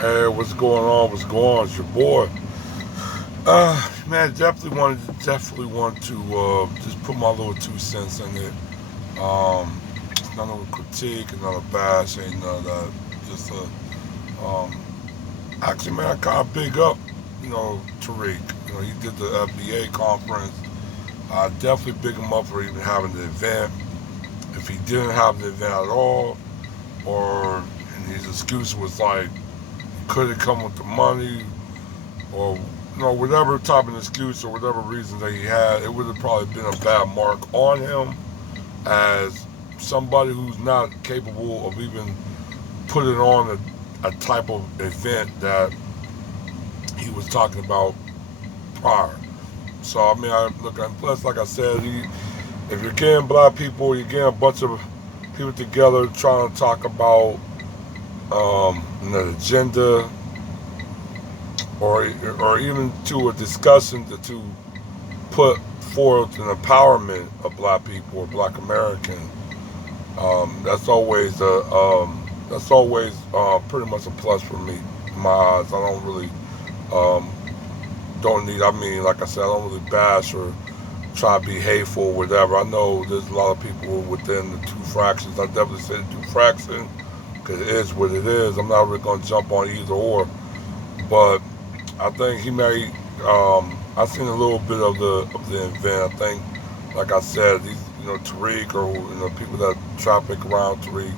Hey, what's going on? What's going on? It's your boy. Man, definitely want to just put my little 2 cents in it. It's not a critique, it's not a bash, ain't none of that. Just actually, man, I kind of big up, Tariq. He did the FBA conference. I definitely big him up for even having the event. If he didn't have the event at all, or and his excuse was like, couldn't come with the money, or whatever type of excuse or whatever reason that he had, it would have probably been a bad mark on him as somebody who's not capable of even putting on a type of event that he was talking about prior. So I mean, and plus, like I said, if you're getting black people, you're getting a bunch of people together trying to talk about an agenda or even to a discussion to put forth an empowerment of black people or black Americans. That's always pretty much a plus for me in my eyes. I don't really um, don't need. I mean, like I said, I don't really bash or try to be hateful or whatever. I know there's a lot of people within the two fractions. I definitely say the two fractions because it is what it is. I'm not really gonna jump on either or, but I think he may. I seen a little bit of the event. I think, like I said, these Tariq or people that traffic around Tariq,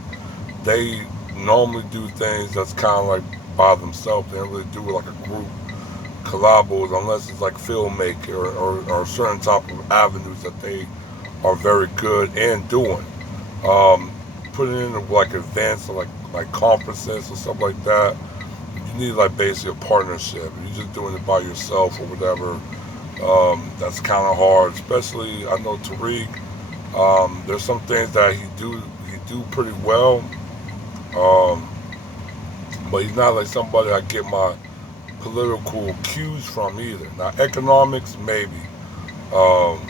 they normally do things that's kind of like by themselves. They don't really do it like a group collabos unless it's like filmmaking or certain type of avenues that they are very good in doing. Um, Putting in like events or like conferences or stuff like that, you need like basically a partnership. If you're just doing it by yourself or whatever, that's kind of hard. Especially I know Tariq. There's some things that he do pretty well, um, but he's not like somebody I get my political cues from either. Now economics maybe, um,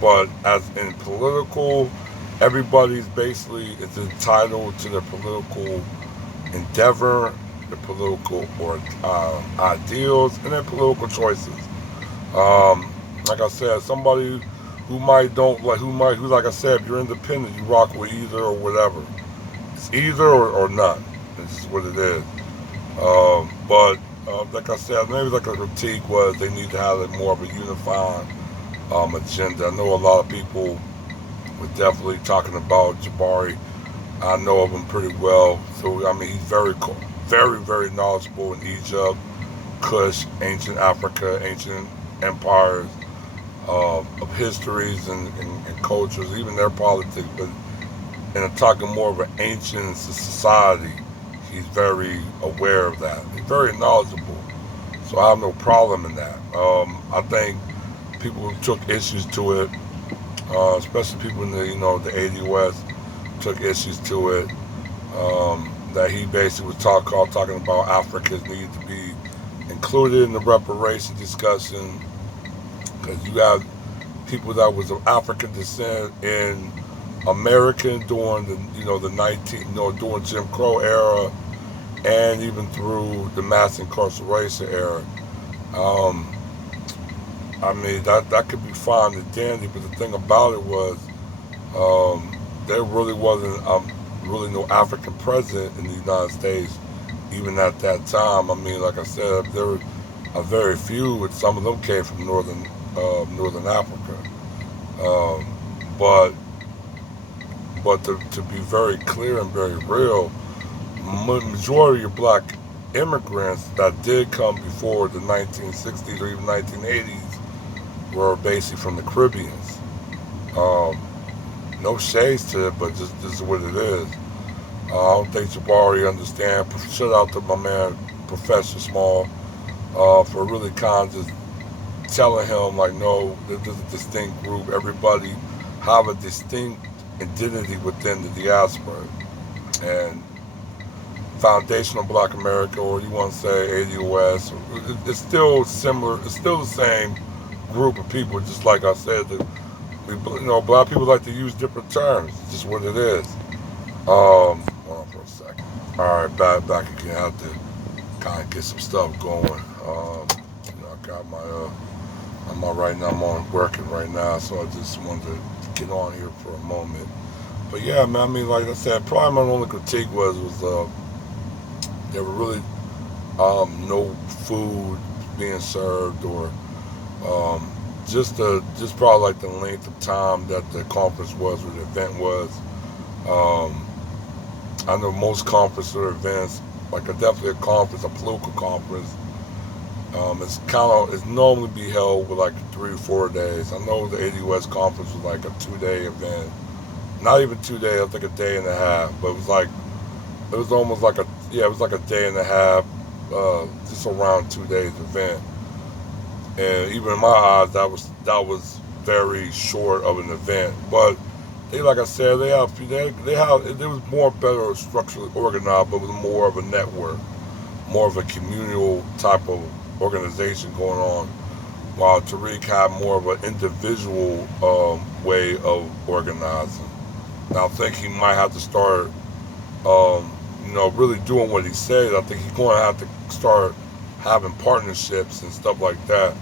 but as in political, everybody's basically is entitled to their political endeavor, their political or ideals, and their political choices. Like I said, somebody who might don't like who like I said, if you're independent, you rock with either or whatever. It's either or none. It's just what it is. But like I said, maybe like a critique was they need to have like more of a unified agenda. I know a lot of people were definitely talking about Jabari. I know of him pretty well, so I mean he's very knowledgeable in Egypt, Kush, ancient Africa, ancient empires, of histories and cultures, even their politics. But in talking more of an ancient society, he's very aware of that. He's very knowledgeable, so I have no problem in that. I think people who took issues to it, especially people in the ADOS, took issues to it. That he basically was talking about Africans need to be included in the reparation discussion because you have people that was of African descent in American during the 19 during Jim Crow era and even through the mass incarceration era. Um, I mean that could be fine and dandy, but the thing about it was there really wasn't really no African president in the United States even at that time. I mean, like I said, there were a very few, and some of them came from northern Africa. Um, but to be very clear and very real, majority of black immigrants that did come before the 1960s or even 1980s were basically from the Caribbeans. Um, no shades to it, but just this is what it is. I don't think Jabari understand. Shout out to my man Professor Small for really kind of just telling him like, no, this is a distinct group. Everybody have a distinct identity within the diaspora, and foundational Black America, or you want to say ADOS, it's still similar. It's still the same group of people. Just like I said, that Black people like to use different terms. It's just what it is. Hold on for a second. All right, back again. I have to kind of get some stuff going. I got my I'm on right now. I'm on working right now, so I just wanted to get on here for a moment. But yeah, man. I mean, like I said, probably my only critique was there were really no food being served, or um, just probably like the length of time that the conference was or the event was. Um, I know most conference or events, like definitely a conference, a political conference. It's normally be held with like 3 or 4 days. I know the ADUS conference was like a 2 day event, not even 2 days. I think a day and a half, but it was almost like it was like a day and a half, just around 2 days event. And even in my eyes, that was very short of an event. But like I said, they have it was more better structurally organized, but it was more of a network, more of a communal type of organization going on, while Tariq had more of an individual way of organizing. And I think he might have to start, really doing what he said. I think he's going to have to start having partnerships and stuff like that,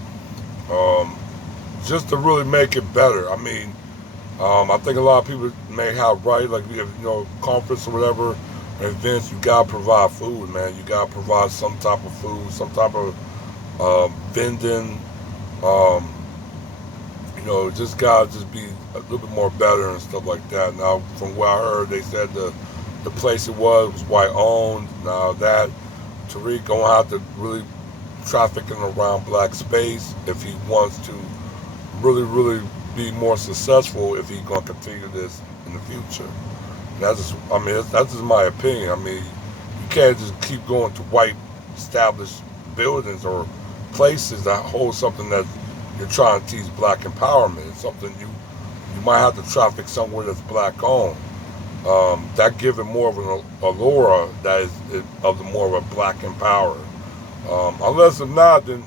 um, just to really make it better. I mean, I think a lot of people may have right, like if conference or whatever, or events, you gotta provide food, man. You gotta provide some type of food, some type of vending. Um, just gotta just be a little bit more better and stuff like that. Now, from what I heard, they said the place it was white owned. Now that Tariq gonna have to really trafficking around black space if he wants to really, really be more successful if he's going to continue this in the future. And that's just my opinion. I mean, you can't just keep going to white established buildings or places that hold something that you're trying to teach black empowerment. It's something you might have to traffic somewhere that's black owned. That gives it more of an allure that is of the more of a black empower. Unless if not, then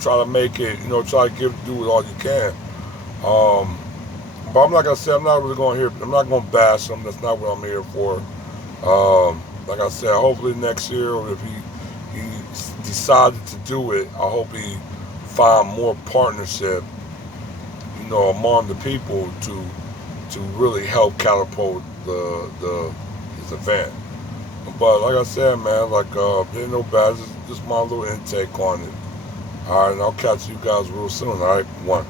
try to make it. Try to do it all you can. Um, but I'm not gonna say I'm not really going here. I'm not gonna bash him. That's not what I'm here for. Like I said, hopefully next year, or if he decided to do it, I hope he find more partnership, among the people to really help catapult the his event. But like I said, man, ain't no bad. Just my little intake on it. All right, and I'll catch you guys real soon. All right, one.